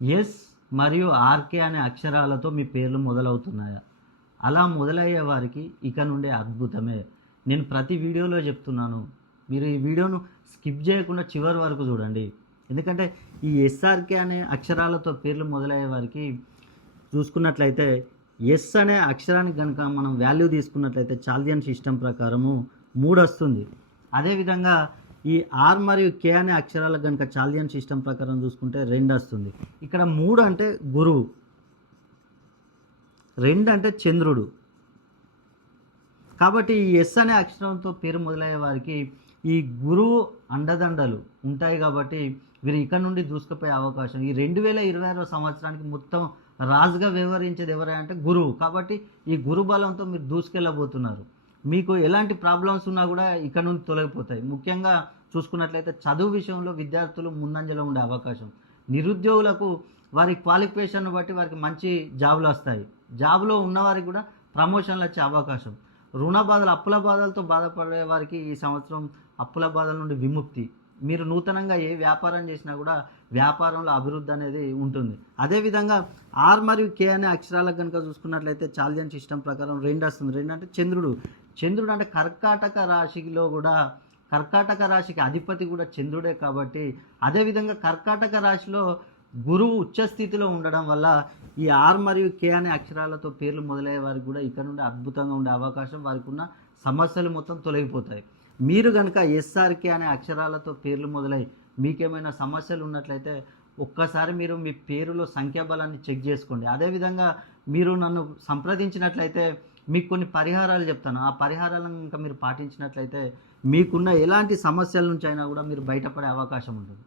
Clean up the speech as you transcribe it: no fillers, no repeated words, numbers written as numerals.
Yes మరియు RK అనే అక్షరాలతో మీ పేర్లు మొదలవుతున్నాయా? అలా మొదలయ్యే వారికి ఇక నుండే అద్భుతమే. నేను ప్రతి వీడియోలో చెప్తున్నాను. మీరు ఈ వీడియోను స్కిప్ చేయకుండా చివరి వరకు చూడండి. ఎందుకంటే ఈ ఎస్ఆర్కే అనే అక్షరాలతో పేర్లు మొదలయ్యే వారికి చూసుకున్నట్లయితే ఎస్ అనే అక్షరానికి కనుక మనం వాల్యూ తీసుకున్నట్లయితే చాల్దియన్ సిస్టమ్ ప్రకారము 3 వస్తుంది. అదేవిధంగా ఈ ఆర్ మరియు కే అనే అక్షరాలకు కనుక చాల్దియన్ సిస్టమ్ ప్రకారం చూసుకుంటే 2 వస్తుంది. ఇక్కడ 3 అంటే గురువు, 2 అంటే చంద్రుడు. కాబట్టి ఈ ఎస్ అనే అక్షరంతో పేరు మొదలయ్యే వారికి ఈ గురువు అండదండలు ఉంటాయి. కాబట్టి వీరు ఇక్కడ నుండి దూసుకుపోయే అవకాశం ఈ 2026 సంవత్సరానికి మొత్తం రాజుగా వ్యవహరించేది ఎవరంటే గురువు. కాబట్టి ఈ గురు బలంతో మీరు దూసుకెళ్ళబోతున్నారు. మీకు ఎలాంటి ప్రాబ్లమ్స్ ఉన్నా కూడా ఇక్కడ నుండి తొలగిపోతాయి. ముఖ్యంగా చూసుకున్నట్లయితే చదువు విషయంలో విద్యార్థులు ముందంజలో ఉండే అవకాశం, నిరుద్యోగులకు వారి క్వాలిఫికేషన్ బట్టి వారికి మంచి జాబులు వస్తాయి. జాబులో ఉన్నవారికి కూడా ప్రమోషన్లు వచ్చే అవకాశం, రుణ బాధలు అప్పుల బాధలతో బాధపడే వారికి ఈ సంవత్సరం అప్పుల బాధల నుండి విముక్తి. మీరు నూతనంగా ఏ వ్యాపారం చేసినా కూడా వ్యాపారంలో అభివృద్ధి అనేది ఉంటుంది. అదేవిధంగా ఆర్ మరియు కే అనే అక్షరాలకు కనుక చూసుకున్నట్లయితే చాల్దియన్ సిస్టమ్ ప్రకారం 2 వస్తుంది. 2 అంటే చంద్రుడు. చంద్రుడు అంటే కర్కాటక రాశిలో కూడా కర్కాటక రాశికి అధిపతి కూడా చంద్రుడే. కాబట్టి అదేవిధంగా కర్కాటక రాశిలో గురువు ఉచ్చస్థితిలో ఉండడం వల్ల ఈ ఆర్ మరియు కే అనే అక్షరాలతో పేర్లు మొదలయ్యే వారికి కూడా ఇక్కడ నుండి అద్భుతంగా ఉండే అవకాశం, వారికి ఉన్న సమస్యలు మొత్తం తొలగిపోతాయి. మీరు కనుక ఎస్ఆర్కే అనే అక్షరాలతో పేర్లు మొదలై మీకేమైనా సమస్యలు ఉన్నట్లయితే ఒక్కసారి మీరు మీ పేరులో సంఖ్యాబలాన్ని చెక్ చేసుకోండి. అదేవిధంగా మీరు నన్ను సంప్రదించినట్లయితే మీకు కొన్ని పరిహారాలు చెప్తాను. ఆ పరిహారాలను ఇంకా మీరు పాటించినట్లయితే మీకున్న ఎలాంటి సమస్యల నుంచి అయినా కూడా మీరు బయటపడే అవకాశం ఉంటుంది.